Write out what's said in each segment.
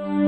In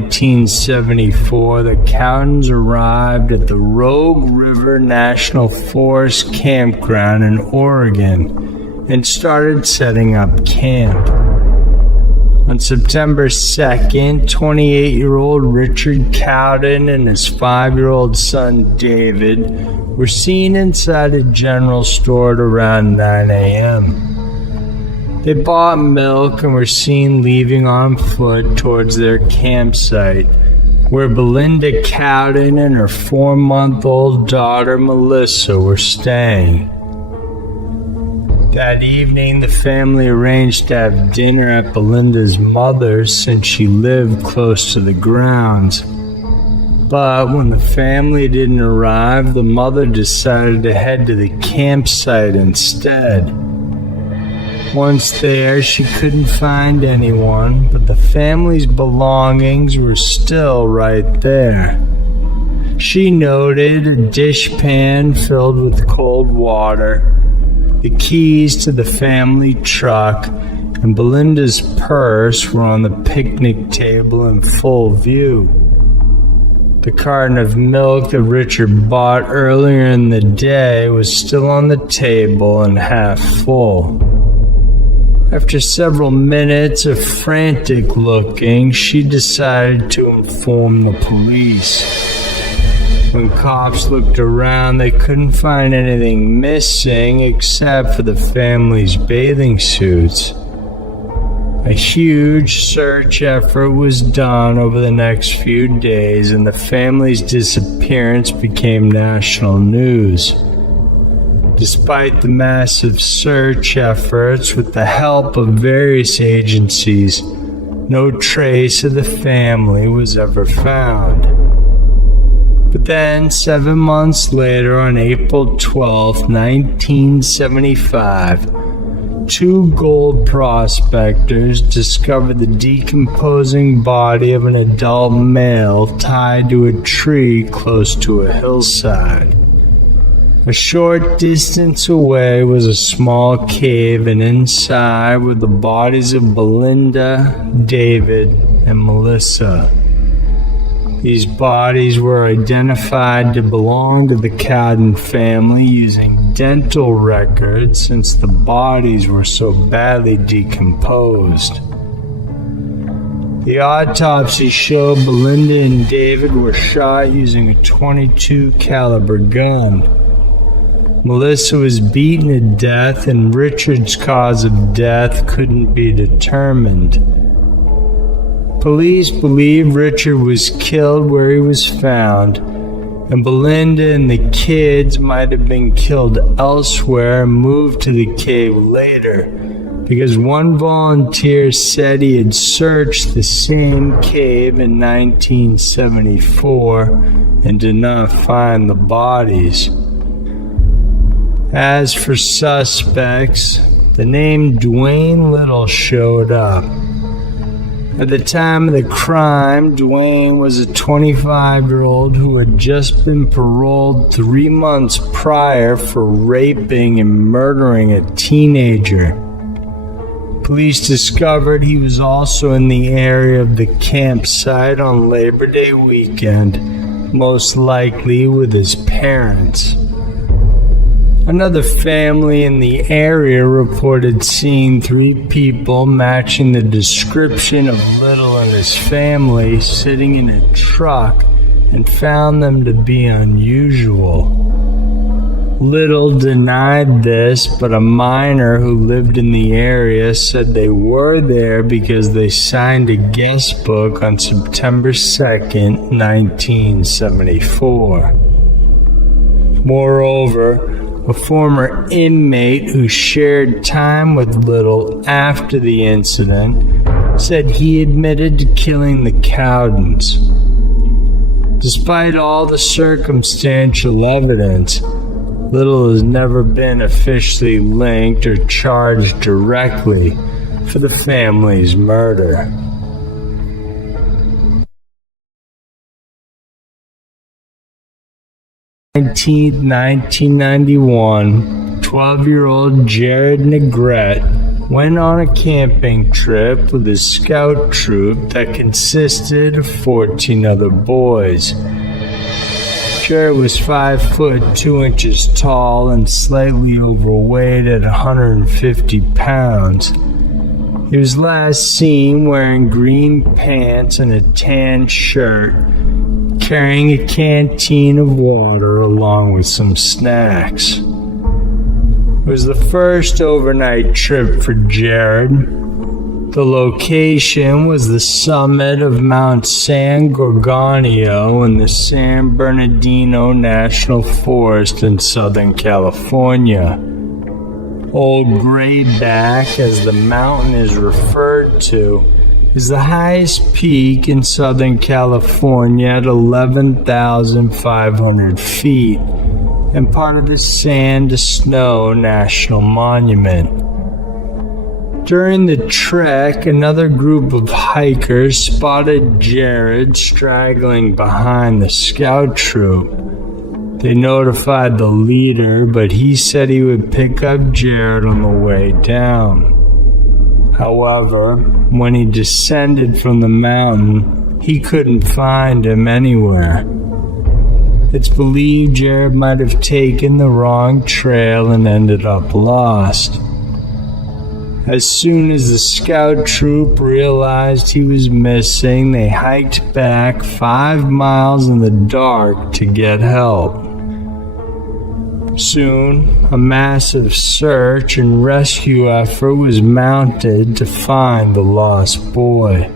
1974, the Cowdens arrived at the Rogue River National Forest campground in Oregon and started setting up camp. On September 2nd, 28-year-old Richard Cowden and his 5-year-old son David were seen inside a general store at around 9 a.m. They bought milk and were seen leaving on foot towards their campsite, where Belinda Cowden and her 4-month-old daughter Melissa were staying. That evening, the family arranged to have dinner at Belinda's mother's since she lived close to the grounds. But when the family didn't arrive, the mother decided to head to the campsite instead. Once there, she couldn't find anyone, but the family's belongings were still right there. She noted a dishpan filled with cold water, the keys to the family truck, and Belinda's purse were on the picnic table in full view. The carton of milk that Richard bought earlier in the day was still on the table and half full. After several minutes of frantic looking, she decided to inform the police. When cops looked around, they couldn't find anything missing except for the family's bathing suits. A huge search effort was done over the next few days, and the family's disappearance became national news. Despite the massive search efforts with the help of various agencies, no trace of the family was ever found. But then, 7 months later, on April 12, 1975, 2 gold prospectors discovered the decomposing body of an adult male tied to a tree close to a hillside. A short distance away was a small cave, and inside were the bodies of Belinda, David, and Melissa. These bodies were identified to belong to the Cowden family using dental records since the bodies were so badly decomposed. The autopsy showed Belinda and David were shot using a .22 caliber gun. Melissa was beaten to death, and Richard's cause of death couldn't be determined. Police believe Richard was killed where he was found, and Belinda and the kids might have been killed elsewhere and moved to the cave later, because one volunteer said he had searched the same cave in 1974 and did not find the bodies. As for suspects, the name Dwayne Little showed up. At the time of the crime, Dwayne was a 25-year-old who had just been paroled 3 months prior for raping and murdering a teenager. Police discovered he was also in the area of the campsite on Labor Day weekend, most likely with his parents. Another family in the area reported seeing 3 people matching the description of Little and his family sitting in a truck and found them to be unusual. Little denied this, but a miner who lived in the area said they were there because they signed a guest book on September 2nd, 1974. Moreover, a former inmate who shared time with Little after the incident said he admitted to killing the Cowdens. Despite all the circumstantial evidence, Little has never been officially linked or charged directly for the family's murder. On 1991, 12-year-old Jared Negrete went on a camping trip with his scout troop that consisted of 14 other boys. Jared was 5 foot 2 inches tall and slightly overweight at 150 pounds. He was last seen wearing green pants and a tan shirt, carrying a canteen of water along with some snacks. It was the first overnight trip for Jared. The location was the summit of Mount San Gorgonio in the San Bernardino National Forest in Southern California. Old Grayback, as the mountain is referred to, is the highest peak in Southern California at 11,500 feet and part of the Sand to Snow National Monument. During the trek, another group of hikers spotted Jared straggling behind the scout troop. They notified the leader, but he said he would pick up Jared on the way down. However, when he descended from the mountain, he couldn't find him anywhere. It's believed Jared might have taken the wrong trail and ended up lost. As soon as the scout troop realized he was missing, they hiked back 5 miles in the dark to get help. Soon, a massive search and rescue effort was mounted to find the lost boy.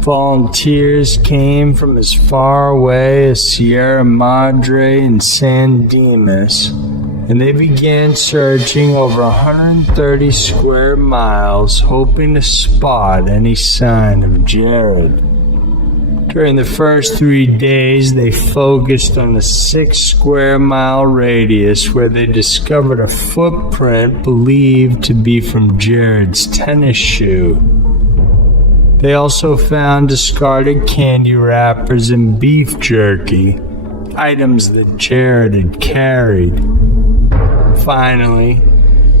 Volunteers came from as far away as Sierra Madre and San Dimas, and they began searching over 130 square miles, hoping to spot any sign of Jared. During the first 3 days, they focused on a 6 square mile radius where they discovered a footprint believed to be from Jared's tennis shoe. They also found discarded candy wrappers and beef jerky, items that Jared had carried. Finally,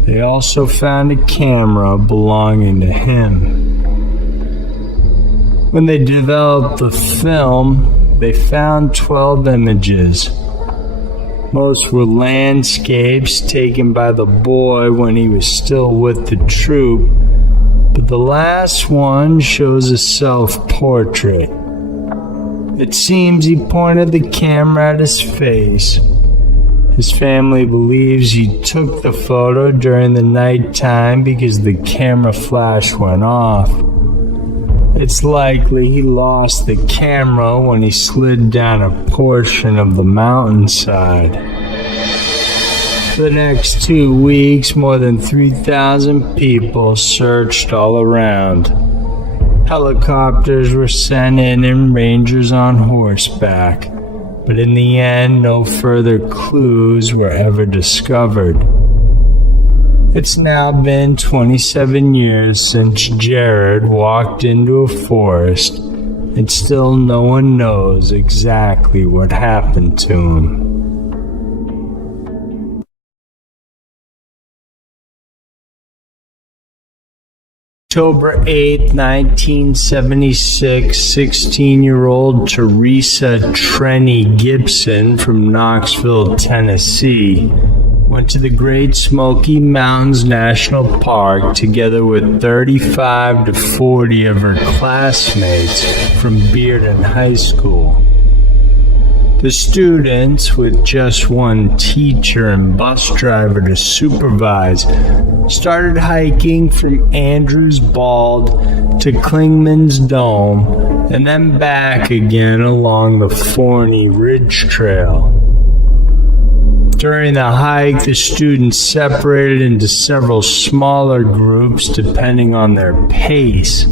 they also found a camera belonging to him. When they developed the film, they found 12 images. Most were landscapes taken by the boy when he was still with the troop, but the last one shows a self-portrait. It seems he pointed the camera at his face. His family believes he took the photo during the night time because the camera flash went off. It's likely he lost the camera when he slid down a portion of the mountainside. For the next 2 weeks, more than 3,000 people searched all around. Helicopters were sent in and rangers on horseback, but in the end, no further clues were ever discovered. It's now been 27 years since Jared walked into a forest, and still no one knows exactly what happened to him. October 8, 1976, 16-year-old Teresa Trenny Gibson from Knoxville, Tennessee, went to the Great Smoky Mountains National Park together with 35 to 40 of her classmates from Bearden High School. The students, with just one teacher and bus driver to supervise, started hiking from Andrews Bald to Clingman's Dome and then back again along the Forney Ridge Trail. During the hike, the students separated into several smaller groups depending on their pace.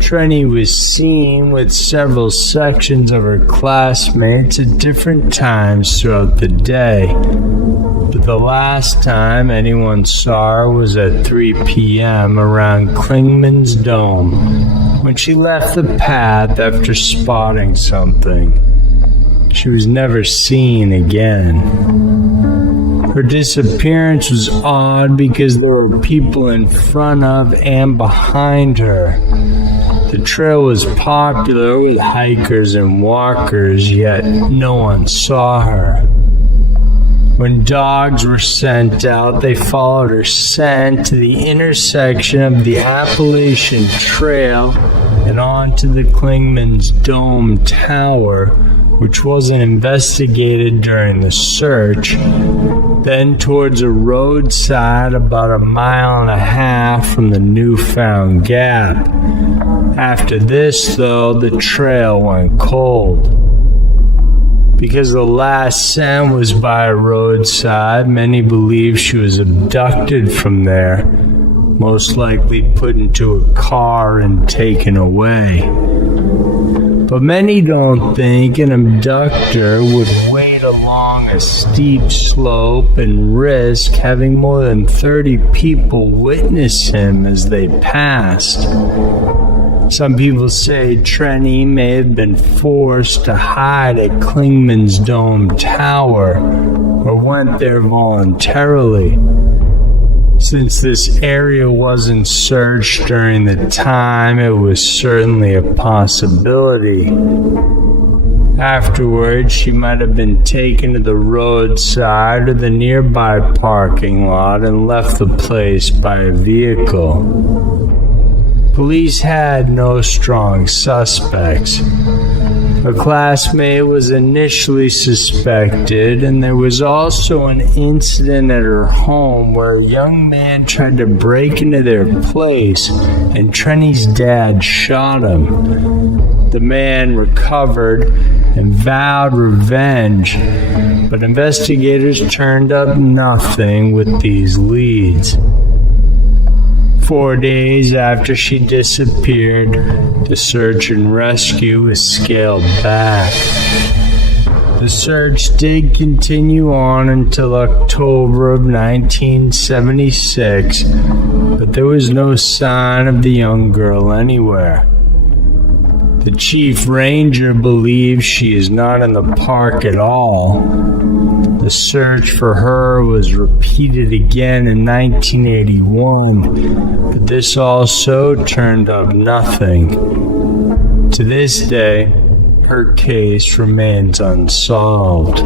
Trenny was seen with several sections of her classmates at different times throughout the day, but the last time anyone saw her was at 3 p.m. around Clingman's Dome, when she left the path after spotting something. She was never seen again. Her disappearance was odd because there were people in front of and behind her. The trail was popular with hikers and walkers, yet no one saw her. When dogs were sent out, they followed her scent to the intersection of the Appalachian Trail and on to the Clingman's Dome Tower, which wasn't investigated during the search, then towards a roadside about 1.5 miles from the newfound gap. After this, though, the trail went cold. Because the last scent was by a roadside, many believe she was abducted from there, most likely put into a car and taken away. But many don't think an abductor would wait along a steep slope and risk having more than 30 people witness him as they passed. Some people say Trenny may have been forced to hide at Clingman's Dome Tower or went there voluntarily. Since this area wasn't searched during the time, it was certainly a possibility. Afterwards, she might have been taken to the roadside or the nearby parking lot and left the place by a vehicle. Police had no strong suspects. A classmate was initially suspected, and there was also an incident at her home where a young man tried to break into their place, and Trenny's dad shot him. The man recovered and vowed revenge, but investigators turned up nothing with these leads. 4 days after she disappeared, the search and rescue was scaled back. The search did continue on until October of 1976, but there was no sign of the young girl anywhere. The chief ranger believes she is not in the park at all. The search for her was repeated again in 1981, but this also turned up nothing. To this day, her case remains unsolved.